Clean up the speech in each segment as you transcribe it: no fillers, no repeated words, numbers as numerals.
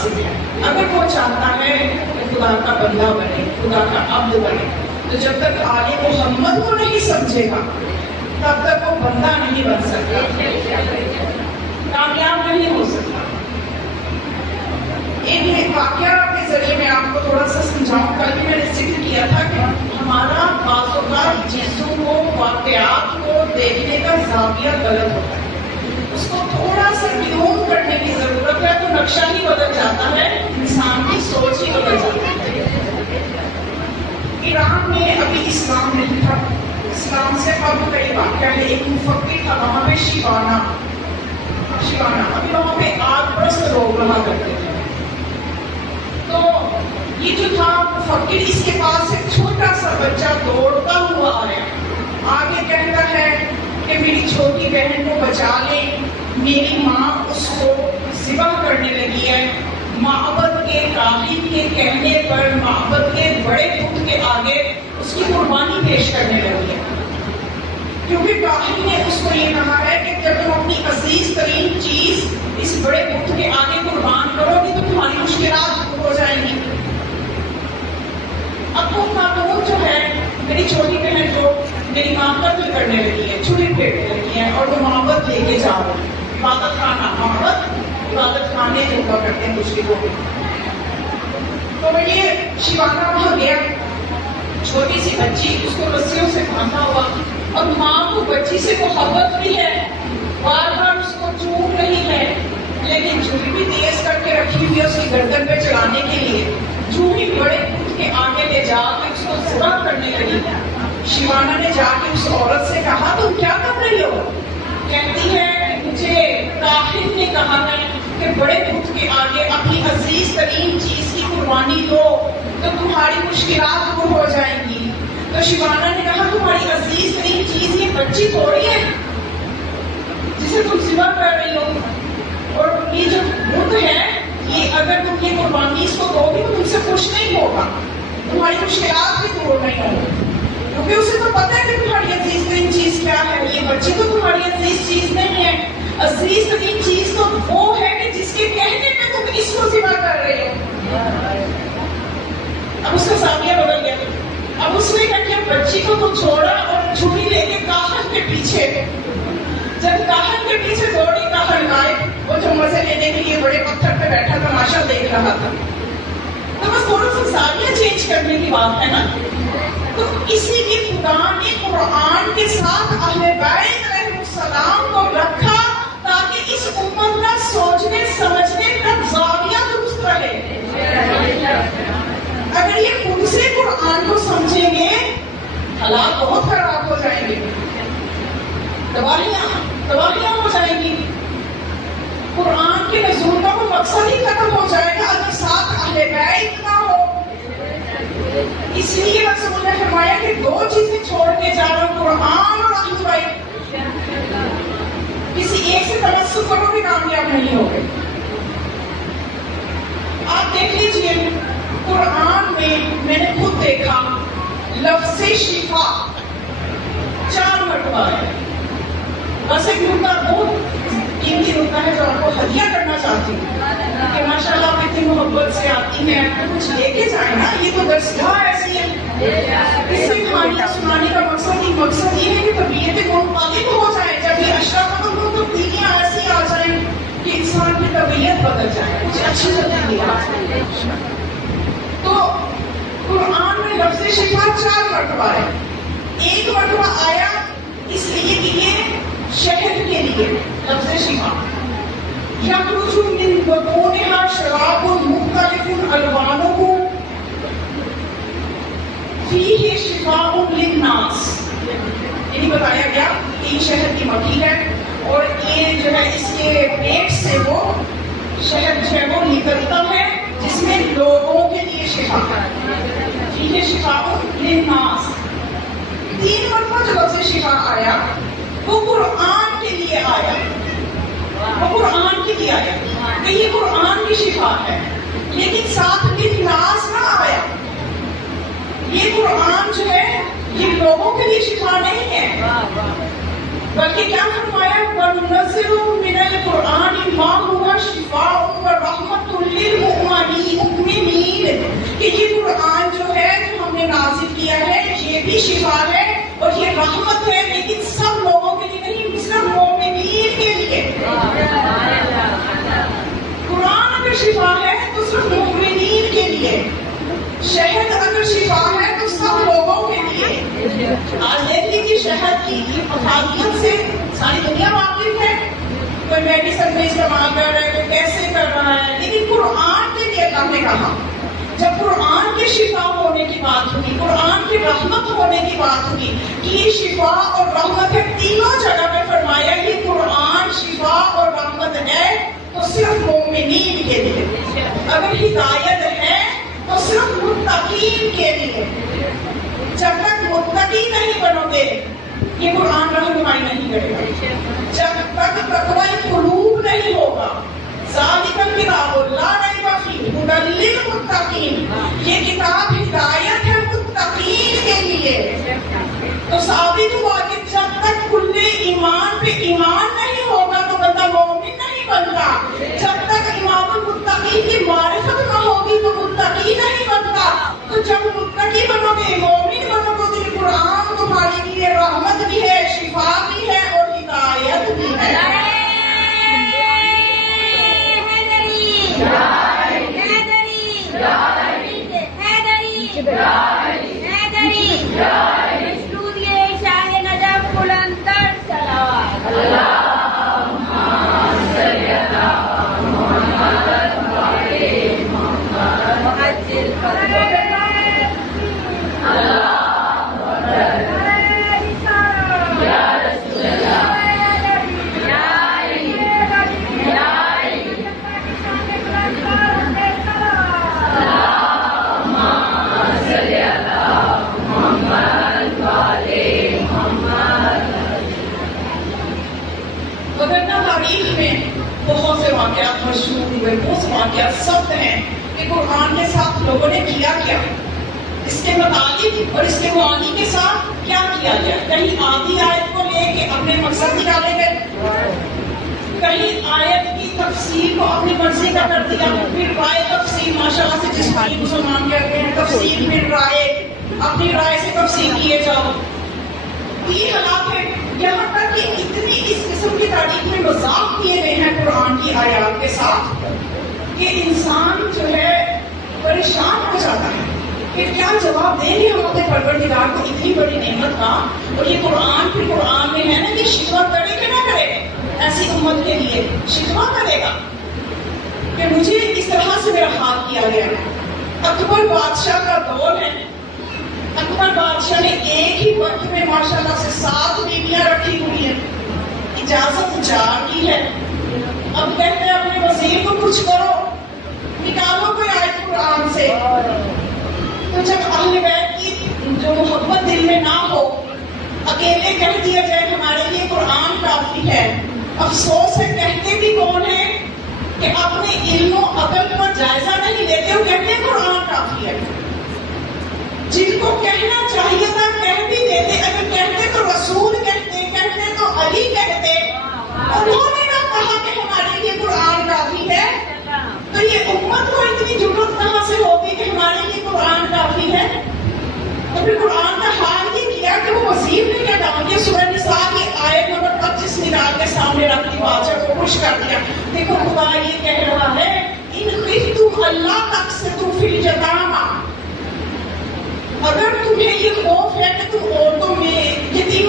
مناسب ہے. اگر وہ چاہتا ہے کہ خدا کا بندہ بنے، خدا کا عبد بنے، تو جب تک آل محمد کو نہیں سمجھے گا تب تک وہ بندہ نہیں بن سکتا، کامیاب نہیں ہو سکتا. ایک واقعہ کے ذریعے میں آپ کو تھوڑا سا سمجھاؤں. کل بھی میں نے ذکر کیا تھا کہ ہمارا بعض اوقات چیزوں کو، واقعات کو دیکھنے کا زاویہ غلط ہوتا ہے. اس کو تھوڑا سا ٹیون کرنے کی ضرورت ہے تو نقشہ ہی بدل جاتا ہے، انسان کی سوچ ہی بدل جاتی ہے. ایران میں ابھی اسلام نہیں تھا، اسلام سے قبل کا یہ واقعہ ہے. ایک مفکر تھا وہاں پہ، شیوانا. ابھی وہاں پہ آگ پرست لوگ رہا کرتے تھے. تو یہ جو تھا مفکر، اس کے پاس ایک چھوٹا سا بچہ دوڑتا ہوا آیا، آگے کہتا ہے کہ میری چھوٹی بہن کو بچا لیں، میری ماں اس کو ذبح کرنے لگی ہے. معبد کے کاہن کے کہنے پر معبد کے بڑے بت کے آگے اس کی قربانی پیش کرنے لگی ہے، کیونکہ کاہن نے اس کو یہ کہا ہے کہ جب تم اپنی عزیز ترین چیز اس بڑے بت کے آگے قربان کرو گی تو تمہاری مشکلات دور ہو جائیں گی. اب وہ خاتون جو ہے، میری چھوٹی بہن جو میری ماں قتل کرنے لگی ہے، چھری پھیرنے لگی ہے، اور وہ معبد لے کے جا رہے ہیں. عبادت خانہ، معبد عبادت خانے جو ہوا کرتے ہیں مشرکوں کے. تو یہ شیوانا وہاں گیا، چھوٹی سی بچی، اس کو رسیوں سے باندھا ہوا، اور ماں کو بچی سے محبت بھی ہے، بار بار اس کو چوم رہی ہے، لیکن چھری بھی تیز کر کے رکھی ہوئی ہے اس کی گردن پہ چلانے کے لیے. جو ہی بڑے بت کے آگے لے جا کے اس کو ذبح کرنے لگی، شیوانا نے جا کے اس عورت سے کہا تم کیا کر رہی ہو؟ کہتی ہے مجھے کاہن نے کہا ہے کہ بڑے بت کے آگے اپنی عزیز ترین چیز کی قربانی دو تو تمہاری مشکلات دور ہو جائیں گی. تو شیوانا نے کہا تمہاری عزیز ترین چیز یہ بچی تھوڑی ہے جسے تم ذبح کر رہی ہو، اور یہ جو بت ہے یہ اگر تم یہ قربانی اس کو دو گی تو تم سے خوش نہیں ہوگا، تمہاری مشکلات بھی دور نہیں ہوں گی، کیونکہ اسے تو پتہ ہے کہ تمہاری عزیز ترین چیز کیا ہے. یہ بچی تو تمہاری عزیز چیز نہیں ہے، عزیز ترین چیز تو وہ ہے کہ جس کے کہنے پہ تم اس کو ذبح کر رہے ہو. اب اس کا زاویہ بدل گیا. اب اس نے کہا کہ بچی کو تو چھوڑا اور چھری لے کے کاہن کے پیچھے، جب کاہن کے پیچھے دوڑی، کاہن آئے وہ جو مزے لینے کے لیے بڑے پتھر پہ بیٹھا تماشا دیکھ رہا تھا. تو بس تھوڑا سا زاویہ چینج کرنے کی بات ہے نا. تو اسی لیے خدا نے قرآن کے ساتھ اہل بیت علیہ السلام کو رکھا تاکہ اس امت کا سوچنے سمجھنے کا زاویہ درست رہے. اگر یہ خود سے قرآن کو سمجھیں گے حالات بہت خراب ہو جائیں گے، تباہیاں ہو جائیں گی. قرآن کے نزول کا وہ مقصد ہی ختم ہو جائے گا اگر ساتھ اہل بیت نہ ہو. اس لیے رسول نے فرمایا کہ دو چیزیں چھوڑ کے جا رہا ہوں، قرآن اور اہل بیت. کسی ایک سے تمسک کرو بھی کامیاب نہیں ہوگے. آپ دیکھ لیجئے قرآن میں نے خود دیکھا لفظ شفا 4 مرتبہ ہے. بس ایک نکتہ بہت قیمتی نکتہ ہے جو آپ کو ہدیہ کرنا چاہتی ہوں کہ ماشاءاللہ آپ اتنی محبت سے آتی ہیں تو کچھ لے کے جائیں نا. یہ تو درسگاہ ایسی ہے، اس میں کہانیاں سنانے کا مقصد یہ ہے کہ طبیعت منقلب ہو جائے. جب یہ اشرا ختم ہو تو تبدیلیاں ایسی آ جائیں کہ انسان کی طبیعت بدل جائے، کچھ اچھی تبدیلیاں آ جائیں. تو قرآن میں لفظ شفا 4 مرتبہ ہے. 1 مرتبہ آیا اس لیے کہ یہ شہد کے لیے لفظ شفا. یخرج من بطونها شراب مختلف الوانه فیہ شفاء للناس. یعنی بتایا گیا کہ یہ شہد کی مکھی ہے اور یہ جو ہے اس کے پیٹ سے وہ شہد جو ہے وہ نکلتا ہے جس میں لوگوں کے لیے شفا ہے. فیہ شفاء للناس. 3 مرتبہ جو لفظ شفا آیا وہ قرآن کے لیے آیا، کہ یہ قرآن کی شفا ہے. لیکن ساتھ للناس نہ آیا. یہ قرآن جو ہے یہ لوگوں کے لیے شفا نہیں ہے، بلکہ کیا فرمایا وَنُنَزِّلُ مِنَ الْقُرْآنِ مَا هُوَ شِفَاءٌ وَرَحْمَةٌ لِلْمُؤْمِنِينَ شہد کی افادیت سے ساری دنیا واقف ہے. کوئی میڈیسن میں استعمال کر رہا ہے, کوئی کیسے کر رہا ہے, لیکن قرآن کے لیے اللہ نے کہا, جب قرآن کے شفا ہونے کی بات ہوئی, قرآن کی رحمت ہونے کی بات ہوئی کہ یہ شفا اور رحمت ہے, تینوں جگہ پہ فرمایا یہ قرآن شفا اور رحمت ہے تو صرف مومنین کے لیے, اگر ہدایت ہے تو صرف متقین کے لیے. جب تک متقی نہیں بنو گے یہ قرآن رہنمائی نہیں کرے گا. جب تک تقوی قلوب نہیں ہوگا, ذالک الکتاب لا ریب فیہ ھدی للمتقین, یہ کتاب ہدایت ہے متقین کے لیے. تو ثابت ہوا کہ جب تک کھلے ایمان پہ ایمان نہیں ہوگا تو بندہ مومن نہیں بنتا. جب تک امام المتقین کی معرفت نہ ہوگی تو متقی نہیں بنتا. تو جب متقی بنو گے, مومن بنو گے, تو یہ قرآن تمہارے لیے رحمت بھی ہے, شفا بھی ہے اور ہدایت بھی ہے. بہت سے واقعات مشہور ہوئے, بہت سے واقعات سخت ہیں کہ قرآن کے ساتھ لوگوں نے کیا کیا, اس کے متعلق اور اس کے معانی کے ساتھ کیا کیا گیا. کہیں آدھی آیت کو لے کے اپنے مقصد نکالے گئے, کہیں آیت کی تفسیر کو اپنی مرضی کا کر دیا, پھر رائے تفسیر ماشاءاللہ سے جس کو مسلمان کہتے ہیں تفسیر, پھر رائے, اپنی رائے سے تفسیر کیے جاؤ. یہ حالات ہے. یہاں تک کہ اتنی اس قسم کی تاریخ میں مذاق کیے گئے ہیں قرآن کی آیات کے ساتھ کہ انسان جو ہے پریشان ہو جاتا ہے کہ کیا جواب دیں گے ہم اپنے پروردگار کو اتنی بڑی نعمت کا. اور یہ قرآن پھر قرآن میں ہے نا کہ شکوہ کرے کہ نہ کرے, ایسی امت کے لیے شکوہ کرے گا کہ مجھے اس طرح سے میرا حال کیا گیا. اکبر بادشاہ کا دور ہے. اکبر بادشاہ نے ایک ہی وقت میں ماشاءاللہ سے 7 بیویاں رکھی ہوئی ہیں, اجازت 4 کی ہے. اب کہتے ہیں اپنے وزیر کو کچھ کرو, نکالو کوئی آیت قرآن سے. تو جب اہل بیت کی جو محبت دل میں نہ ہو, اکیلے کہہ دیا جائے ہمارے لیے قرآن کافی ہے. افسوس ہے کہتے بھی کون ہے کہ اپنے علم و عقل پر جائزہ نہیں لیتے, وہ کہتے ہیں قرآن کافی ہے. جن کو کہنا چاہیے تھا کہہ بھی دیتے, اگر کہتے تو رسول کہتے, کہتے تو علی کہتے. انہوں نے نہ کہا کہ ہمارے لیے قرآن کافی ہے, تو یہ امت کو اتنی جرأت کہاں سے ہوگی کہ ہمارے لیے قرآن کافی ہے. تو پھر قرآن کا حال یہ کیا کہ وہ وزیر نے کیا کہا کہ سورہ نساء کی آیت نمبر 25 نکال کے سامنے رکھ دی, بادشاہ کو خوش کر دیا. دیکھو خدا یہ کہہ رہا ہے ان خفتم اللہ تقسطوا فی اليتامى, اگر تمہیں یہ خوف ہے کہ تم عورتوں میں یتیم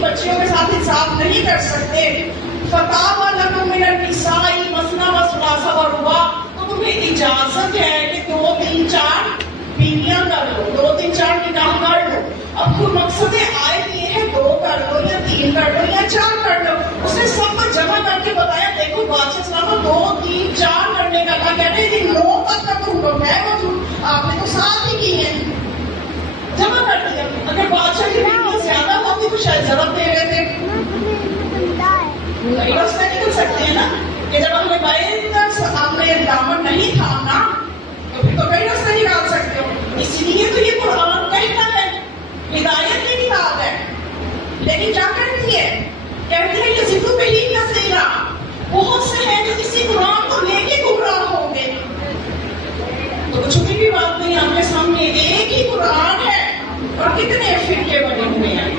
بچیوں کے ساتھ انصاف نہیں کر سکتے, فطاب لکم من النساء مثنی وثلاث ورباع, تو تمہیں اجازت ہے کہ 2 3 4 بیویاں کر لو, 2 3 4 نکاح کر لو. اب کوئی مقصد آیت یہ ہے 2 کر لو یا 3 کر لو یا 4 کر لو. اس نے سب کو جمع کر کے بتایا دیکھو بادشاہ صاحب 2 3 4 کرنے کا کہا, کہتے ہیں 9 تک کا تم لوگ ہے موجود, آپ نے تو 7 ہی کی ہیں, جمع کر دیا. اگر بادشاہ کی بیویاں زیادہ ہوتی تو شاید ضرب دے رہے تھے. کئی راستے نکل سکتے ہیں نا کہ جب اپنے بھائی آپ نے دامن نہیں تھامنا تو پھر تو کئی راستے نکال سکتے ہو. اس لیے تو یہ قرآن کہتا ہے ہدایت کی کتاب ہے, لیکن کیا کرتی ہے, کہتے ہیں کہ ضد پہ ہی نصیرہ, بہت سے ہیں جو اسی قرآن کو لے کے گمراہ ہوں گے. تو کچھ بھی بات نہیں, آپ کے سامنے ایک ہی قرآن ہے اور کتنے فرقے بنے ہوئے ہیں.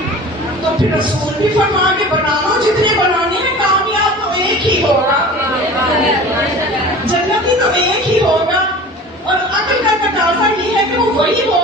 تو پھر رسول بھی فرما کے بنا لو جتنے بنانے ہیں, کامیاب تو ایک ہی ہوگا, جنتی تو ایک ہی ہوگا. اور عقل کا تقاضا یہ ہے کہ وہ وہی ہو